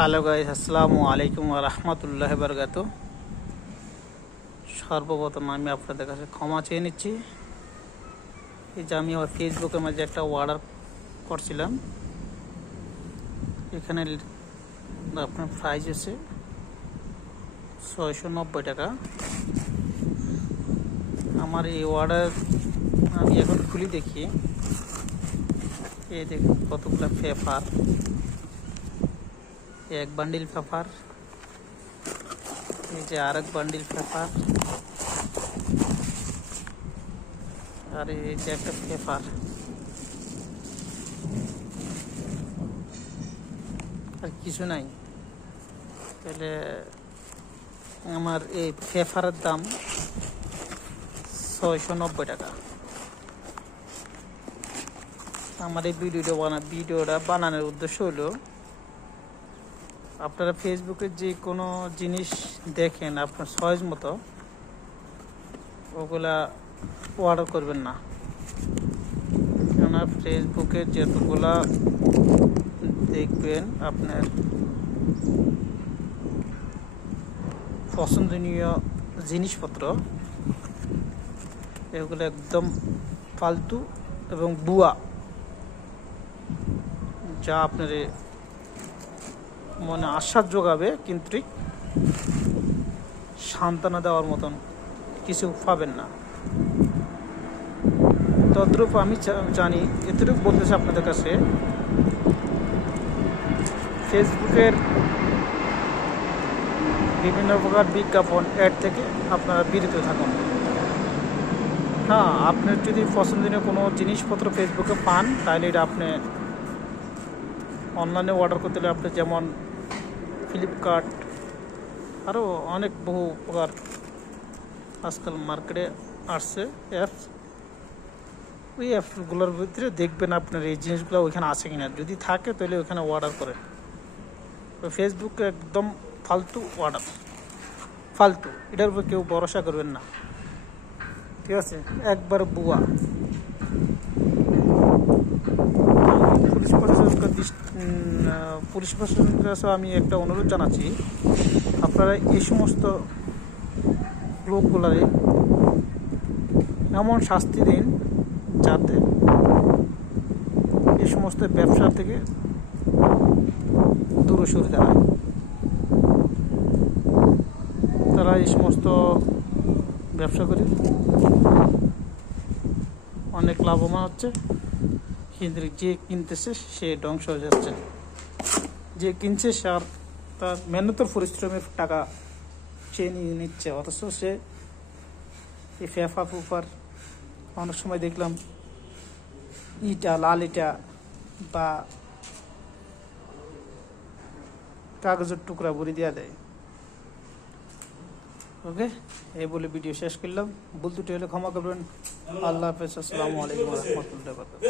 Hello guys, আসসালামু আলাইকুম ওয়া রাহমাতুল্লাহি ওয়া বারাকাতুহু। সর্বপ্রথম আমি আপনাদের কাছে ক্ষমা চেয়ে নিচ্ছি। এই যে আমি আমার ফেসবুকের মাঝে একটা অর্ডার করছিলাম, এখানে আপনার প্রাইস আছে 690 টাকা। আমার এই অর্ডার আমি এখন খুলি দেখি। এই দেখুন কতগুলো পেপার, এক বান্ডিল পেপার, এই যে আরেক বান্ডিল পেপার, আর এই যে একটা পেপার, আর কিছু নাই। তাহলে আমার এই পেপারের দাম 690 টাকা। আমার এই ভিডিওটা বানানোর উদ্দেশ্য হলো, আপনারা ফেসবুকে যে কোনো জিনিস দেখেন আপনার চয়েস মতো, ওগুলা অর্ডার করবেন না। কেননা ফেসবুকে যতগুলা দেখবেন আপনার পছন্দনীয় জিনিসপত্র, এগুলো একদম ফালতু এবং ভুয়া, যা আপনার মনে আশা যোগাবে কিন্তু সান্ত্বনা দেওয়ার মতন কিছু পাবেন না। তদ্রূপ আমি জানি, এতটুকু বলতেছি আপনাদের কাছে, ফেসবুকের বিভিন্ন প্রকার বিজ্ঞাপন অ্যাড থেকে আপনারা বিরত থাকুন। হ্যাঁ, আপনার যদি পছন্দনীয় কোনো জিনিসপত্র ফেসবুকে পান, তাহলে এটা আপনি অনলাইনে অর্ডার করতে হলে আপনি যেমন ফ্লিপকার্ট, আরও অনেক বহু প্রকার আজকাল মার্কেটে আসছে অ্যাপস, ওই অ্যাপসগুলোর ভিতরে দেখবেন আপনার এই জিনিসগুলো ওইখানে আছে কিনা। যদি থাকে তাহলে ওইখানে অর্ডার করে। ফেসবুকে একদম ফালতু অর্ডার, ফালতু, এটার উপর কেউ ভরসা করবেন না, ঠিক আছে? একবার বুয়া। পুলিশ প্রশাসনের কাছে আমি একটা অনুরোধ জানাচ্ছি, আপনারা এই সমস্ত লোকগুলারে এমন শাস্তি দিন যাতে এই সমস্ত ব্যবসা থেকে দূরে সরে দাঁড়ায়। তারা এই সমস্ত ব্যবসা করে অনেক লাভবান হচ্ছে, কিন্তু যে কিনতেছে সে ধ্বংস হয়ে যাচ্ছে। যে কিনছে সে আর তার মেহনতের পরিশ্রমের টাকা চেয়ে নিয়ে নিচ্ছে, অথচ সে এই পেপার ফুপার অনেক সময় দেখলাম ইটা, লাল ইটা বা কাগজের টুকরা ভরে দেওয়া দেয়। ওকে, এই বলে ভিডিও শেষ করলাম। ভুল ত্রুটি হলে ক্ষমা করবেন। আল্লাহ হাফেজ, আসসালামু আলাইকুম ওয়া রাহমাতুল্লাহি ওয়া বারাকাতুহু।